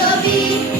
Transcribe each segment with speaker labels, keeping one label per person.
Speaker 1: to be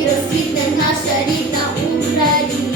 Speaker 1: і розквітне наша рідна Україна.